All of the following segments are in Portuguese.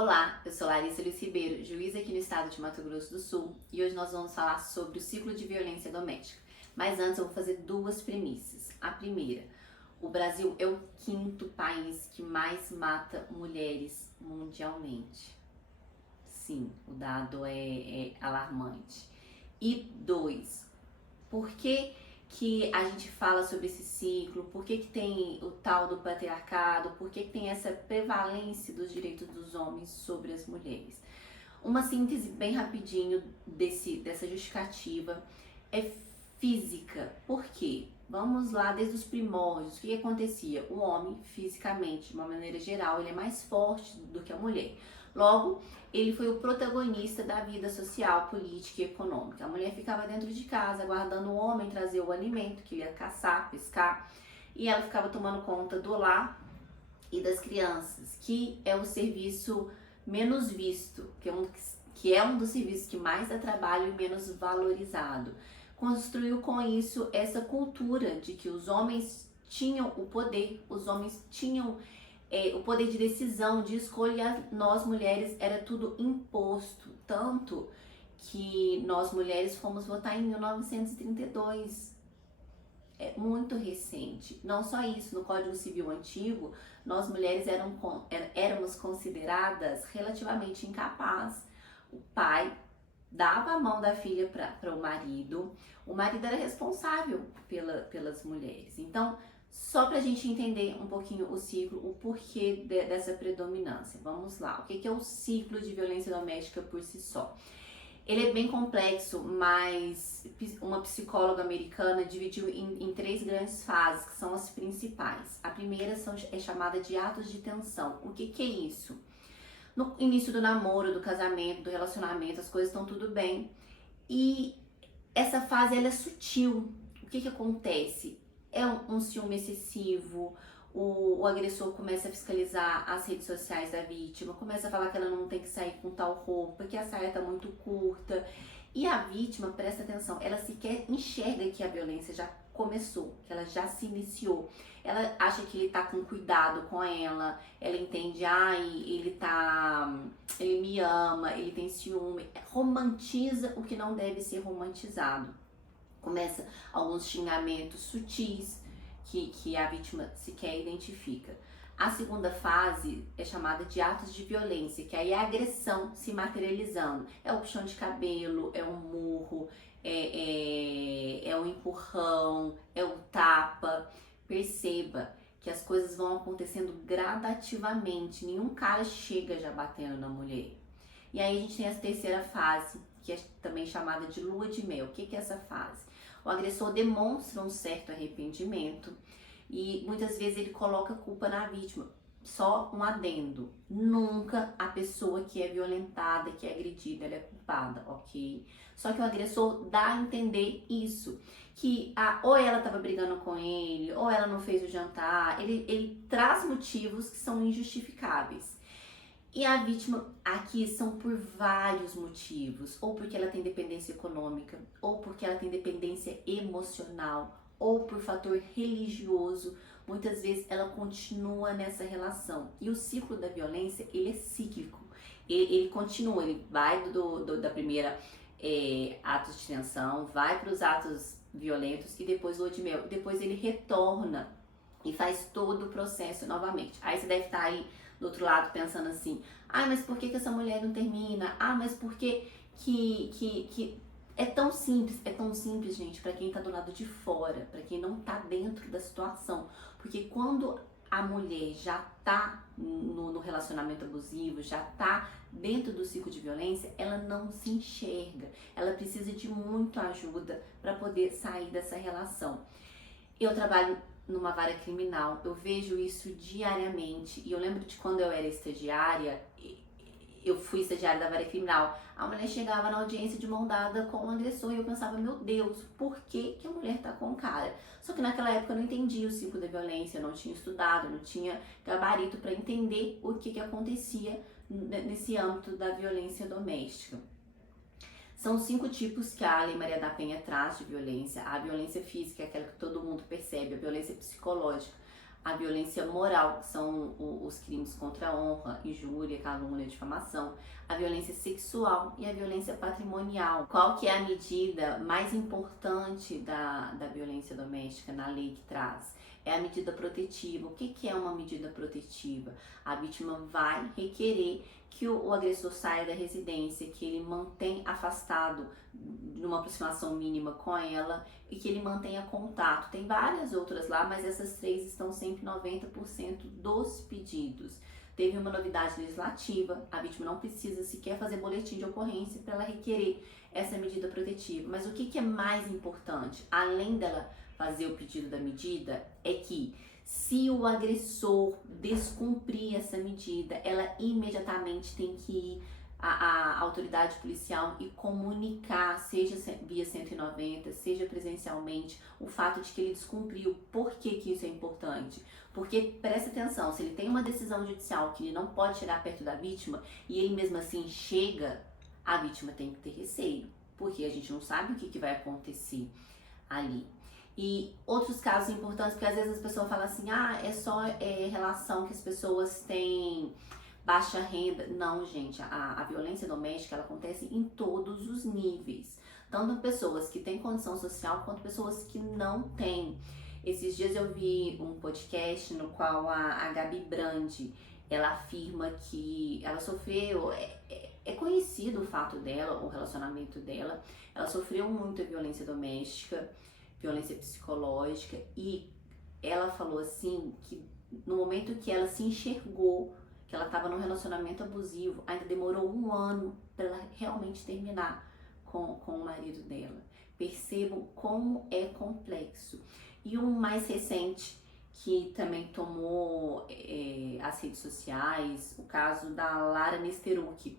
Olá, eu sou Larissa Luiz Ribeiro, juíza aqui no estado de Mato Grosso do Sul, e hoje nós vamos falar sobre o ciclo de violência doméstica. Mas antes eu vou fazer duas premissas. A primeira, o Brasil é o quinto país que mais mata mulheres mundialmente. Sim, o dado é alarmante. E dois, por que a gente fala sobre esse ciclo? Por que tem o tal do patriarcado? Por que tem essa prevalência dos direitos dos homens sobre as mulheres? Uma síntese bem rapidinho dessa justificativa é física. Por quê? Vamos lá desde os primórdios. O que acontecia? O homem, fisicamente, de uma maneira geral, ele é mais forte do que a mulher. Logo, ele foi o protagonista da vida social, política e econômica. A mulher ficava dentro de casa, aguardando o homem trazer o alimento, que ia caçar, pescar, e ela ficava tomando conta do lar e das crianças, que é o serviço menos visto, que é um dos serviços que mais dá trabalho e menos valorizado. Construiu com isso essa cultura de que os homens tinham o poder, os homens tinham o poder de decisão, de escolha. Nós mulheres era tudo imposto, tanto que nós mulheres fomos votar em 1932. É muito recente. Não só isso, no Código Civil antigo, nós mulheres éramos consideradas relativamente incapazes. O pai dava a mão da filha para o marido era responsável pelas mulheres. Então, só para a gente entender um pouquinho o ciclo, o porquê dessa predominância. Vamos lá, o que é o ciclo de violência doméstica por si só? Ele é bem complexo, mas uma psicóloga americana dividiu em três grandes fases, que são as principais. A primeira é chamada de atos de tensão. O que é isso? No início do namoro, do casamento, do relacionamento, as coisas estão tudo bem. E essa fase ela é sutil. O que acontece? É um ciúme excessivo, o agressor começa a fiscalizar as redes sociais da vítima, começa a falar que ela não tem que sair com tal roupa, que a saia tá muito curta. E a vítima, presta atenção, ela sequer enxerga que a violência já começou, que ela já se iniciou. Ela acha que ele tá com cuidado com ela entende, ele me ama, ele tem ciúme, romantiza o que não deve ser romantizado. Começa alguns xingamentos sutis que a vítima sequer identifica. A segunda fase é chamada de atos de violência, que aí é a agressão se materializando. É o puxão de cabelo, é um murro, é um empurrão, é o tapa. Perceba que as coisas vão acontecendo gradativamente, nenhum cara chega já batendo na mulher. E aí a gente tem essa terceira fase, que é também chamada de lua de mel. O que é essa fase? O agressor demonstra um certo arrependimento e muitas vezes ele coloca a culpa na vítima. Só um adendo, nunca a pessoa que é violentada, que é agredida, ela é culpada, ok? Só que o agressor dá a entender isso, que ou ela estava brigando com ele, ou ela não fez o jantar, ele traz motivos que são injustificáveis. E a vítima aqui são por vários motivos, ou porque ela tem dependência econômica, ou porque ela tem dependência emocional, ou por fator religioso. Muitas vezes ela continua nessa relação. E o ciclo da violência, ele é cíclico. Ele continua, ele vai da primeira atos de tensão, vai para os atos violentos e depois lua de mel. Depois ele retorna e faz todo o processo novamente. Aí você deve estar aí do outro lado pensando assim, mas por que essa mulher não termina? Mas por que é tão simples, gente, para quem tá do lado de fora, para quem não tá dentro da situação. Porque quando a mulher já tá no relacionamento abusivo, já tá dentro do ciclo de violência, ela não se enxerga. Ela precisa de muita ajuda para poder sair dessa relação. Eu trabalho numa vara criminal, eu vejo isso diariamente, e eu lembro de quando eu era estagiária, eu fui estagiária da vara criminal, a mulher chegava na audiência de mão dada com o agressor e eu pensava, meu Deus, por que a mulher tá com o cara? Só que naquela época eu não entendia o ciclo da violência, eu não tinha estudado, não tinha gabarito para entender o que acontecia nesse âmbito da violência doméstica. São 5 tipos que a Lei Maria da Penha traz de violência. A violência física é aquela que todo mundo percebe, a violência psicológica, a violência moral, que são os crimes contra a honra, injúria, calúnia, difamação, a violência sexual e a violência patrimonial. Qual que é a medida mais importante da violência doméstica na lei que traz? É a medida protetiva. O que é uma medida protetiva? A vítima vai requerer que o agressor saia da residência, que ele mantenha afastado numa aproximação mínima com ela e que ele mantenha contato. Tem várias outras lá, mas essas três estão sempre 90% dos pedidos. Teve uma novidade legislativa, a vítima não precisa sequer fazer boletim de ocorrência para ela requerer essa medida protetiva. Mas o que é mais importante, além dela fazer o pedido da medida, é que se o agressor descumprir essa medida, ela imediatamente tem que ir à autoridade policial e comunicar, seja via 190, seja presencialmente, o fato de que ele descumpriu. Por que isso é importante? Porque, presta atenção, se ele tem uma decisão judicial que ele não pode chegar perto da vítima e ele mesmo assim chega, a vítima tem que ter receio, porque a gente não sabe o que vai acontecer ali. E outros casos importantes, porque às vezes as pessoas falam assim, é só relação que as pessoas têm baixa renda. Não, gente, a violência doméstica, ela acontece em todos os níveis. Tanto pessoas que têm condição social, quanto pessoas que não têm. Esses dias eu vi um podcast no qual a Gabi Brandi, ela afirma que ela sofreu, é conhecido o fato dela, o relacionamento dela, ela sofreu muita violência doméstica, violência psicológica, e ela falou assim que no momento que ela se enxergou que ela estava num relacionamento abusivo, ainda demorou 1 ano para ela realmente terminar com o marido dela. Percebam como é complexo. E um mais recente, que também tomou as redes sociais, o caso da Lara Nesteruk,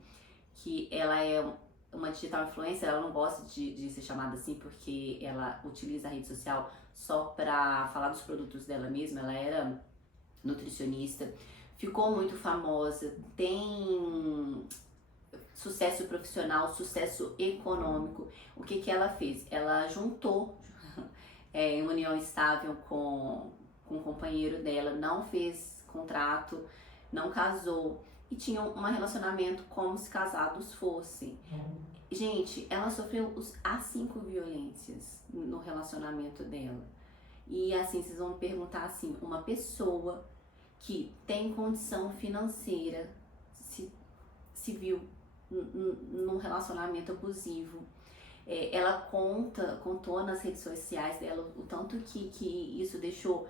que ela é uma digital influencer. Ela não gosta de ser chamada assim porque ela utiliza a rede social só para falar dos produtos dela mesma. Ela era nutricionista, ficou muito famosa, tem sucesso profissional, sucesso econômico. O que ela fez? Ela juntou em união estável com o companheiro dela, não fez contrato, não casou e tinha um relacionamento como se casados fossem. Gente, ela sofreu as 5 violências no relacionamento dela. E assim, vocês vão me perguntar assim, uma pessoa que tem condição financeira se viu num relacionamento abusivo. Ela contou nas redes sociais dela o tanto que isso deixou,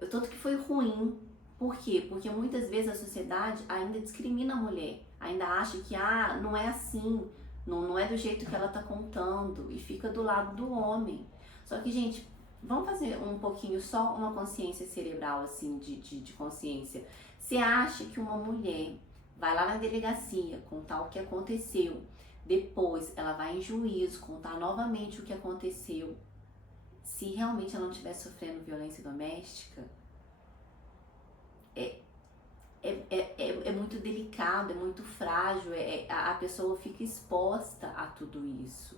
o tanto que foi ruim. Por quê? Porque muitas vezes a sociedade ainda discrimina a mulher, ainda acha que não é assim, não é do jeito que ela tá contando, e fica do lado do homem. Só que, gente, vamos fazer um pouquinho, só uma consciência cerebral, assim, de consciência. Você acha que uma mulher vai lá na delegacia contar o que aconteceu, depois ela vai em juízo contar novamente o que aconteceu, se realmente ela não estiver sofrendo violência doméstica? É muito delicado, é muito frágil, a pessoa fica exposta a tudo isso.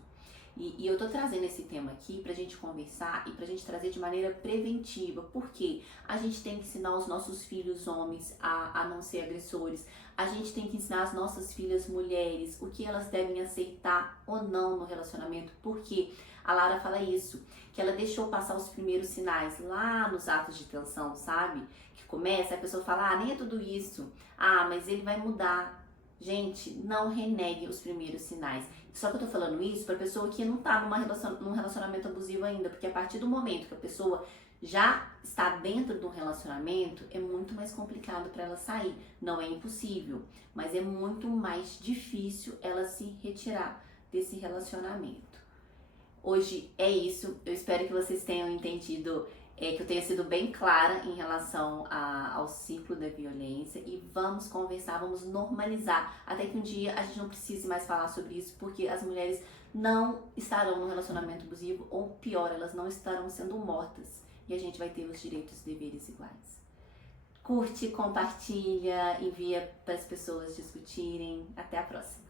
E eu tô trazendo esse tema aqui pra gente conversar e pra gente trazer de maneira preventiva, porque a gente tem que ensinar os nossos filhos homens a não ser agressores, a gente tem que ensinar as nossas filhas mulheres o que elas devem aceitar ou não no relacionamento, porque a Lara fala isso, que ela deixou passar os primeiros sinais lá nos atos de tensão, sabe? Que começa, a pessoa fala, nem é tudo isso, mas ele vai mudar. Gente, não renegue os primeiros sinais. Só que eu tô falando isso pra pessoa que não tá num relacionamento abusivo ainda, porque a partir do momento que a pessoa já está dentro de um relacionamento, é muito mais complicado para ela sair. Não é impossível, mas é muito mais difícil ela se retirar desse relacionamento. Hoje é isso, eu espero que vocês tenham entendido, que eu tenha sido bem clara em relação ao ciclo da violência, e vamos conversar, vamos normalizar, até que um dia a gente não precise mais falar sobre isso, porque as mulheres não estarão no relacionamento abusivo, ou pior, elas não estarão sendo mortas, e a gente vai ter os direitos e deveres iguais. Curte, compartilha, envia para as pessoas discutirem. Até a próxima!